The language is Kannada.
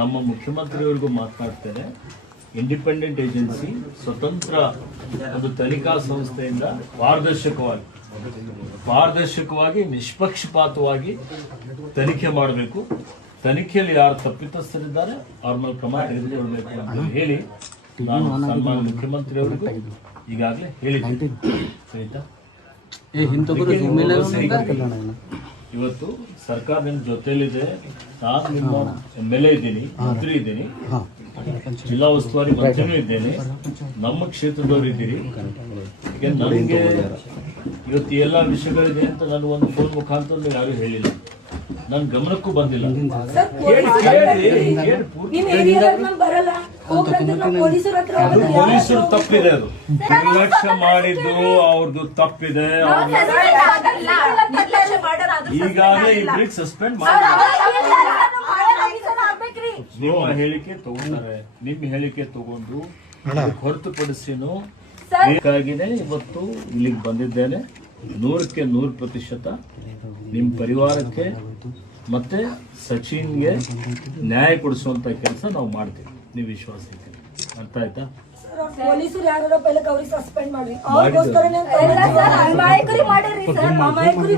ನಮ್ಮ ಮುಖ್ಯಮಂತ್ರಿಯವರಿಗೂ ಮಾತನಾಡ್ತೇನೆ ಇಂಡಿಪೆಂಡೆಂಟ್ ಏಜೆನ್ಸಿ ಸ್ವತಂತ್ರ ಒಂದು ತನಿಖಾ ಸಂಸ್ಥೆಯಿಂದ ಪಾರದರ್ಶಕವಾಗಿ ಪಾರದರ್ಶಕವಾಗಿ ನಿಷ್ಪಕ್ಷಪಾತವಾಗಿ ತನಿಖೆ ಮಾಡಬೇಕು ತನಿಖೆಯಲ್ಲಿ ಯಾರು ತಪ್ಪಿತಸ್ಥರಿದ್ದಾರೆ ಅವ್ರ ಮೇಲೆ ಕ್ರಮ ತೆಗೆದುಕೊಳ್ಬೇಕು ಅಂತ ಹೇಳಿ ನಾನು ಸನ್ಮಾನ್ಯ ಮುಖ್ಯಮಂತ್ರಿಯವರಿಗೂ ಈಗಾಗಲೇ ಹೇಳಿದ್ದೀನಿ ಸರಿತಾ ಇವತ್ತು ಸರ್ಕಾರ ನಿಮ್ ಜೊತೆಲಿದೆ ನಾನು ನಿಮ್ಮ ಎಮ್ ಎಲ್ ಎ ಇದ್ದೀನಿ ಮಂತ್ರಿ ಇದ್ದೀನಿ ಜಿಲ್ಲಾ ಉಸ್ತುವಾರಿ ಮಂತ್ರಿನೂ ಇದ್ದೇನೆ ನಮ್ಮ ಕ್ಷೇತ್ರದವ್ರು ಇದ್ದೀರಿ ನನಗೆ ಇವತ್ತು ಎಲ್ಲ ವಿಷಯಗಳಿದೆ ಅಂತ ನಾನು ಒಂದು ಫೋನ್ ಮುಖಾಂತರ ಯಾರು ಹೇಳಿಲ್ಲ ನನ್ನ ಗಮನಕ್ಕೂ ಬಂದಿಲ್ಲ ಪೊಲೀಸರು ತಪ್ಪಿದೆ ಅದು ನಿರ್ಲಕ್ಷ್ಯ ಮಾಡಿದ್ದು ಅವ್ರದ್ದು ತಪ್ಪಿದೆ ಈಗಾಗಲೇ ಇಬ್ಬರಿಗೆ ಸಸ್ಪೆಂಡ್ ಮಾಡಿ ನಿಮ್ಮ ಹೇಳಿಕೆ ತಗೊಂಡ್ರೆ ನಿಮ್ಮ ಹೇಳಿಕೆ ತಗೊಂಡು ಹೊರತುಪಡಿಸಿನೂ ಇವತ್ತು ಇಲ್ಲಿಗೆ ಬಂದಿದ್ದೇನೆ ನೂರಕ್ಕೆ ನೂರು ಪ್ರತಿಶತ ನಿಮ್ಮ ಪರಿವಾರಕ್ಕೆ ಮತ್ತೆ ಸಚಿನ್ಗೆ ನ್ಯಾಯ ಕೊಡಿಸುವಂತ ಕೆಲಸ ನಾವು ಮಾಡ್ತೀವಿ ನೀವು ವಿಶ್ವಾಸ ಅರ್ಥ ಆಯ್ತಾ ಪೊಲೀಸರು ಯಾರು ಸಸ್ಪೆಂಡ್ ಮಾಡಿ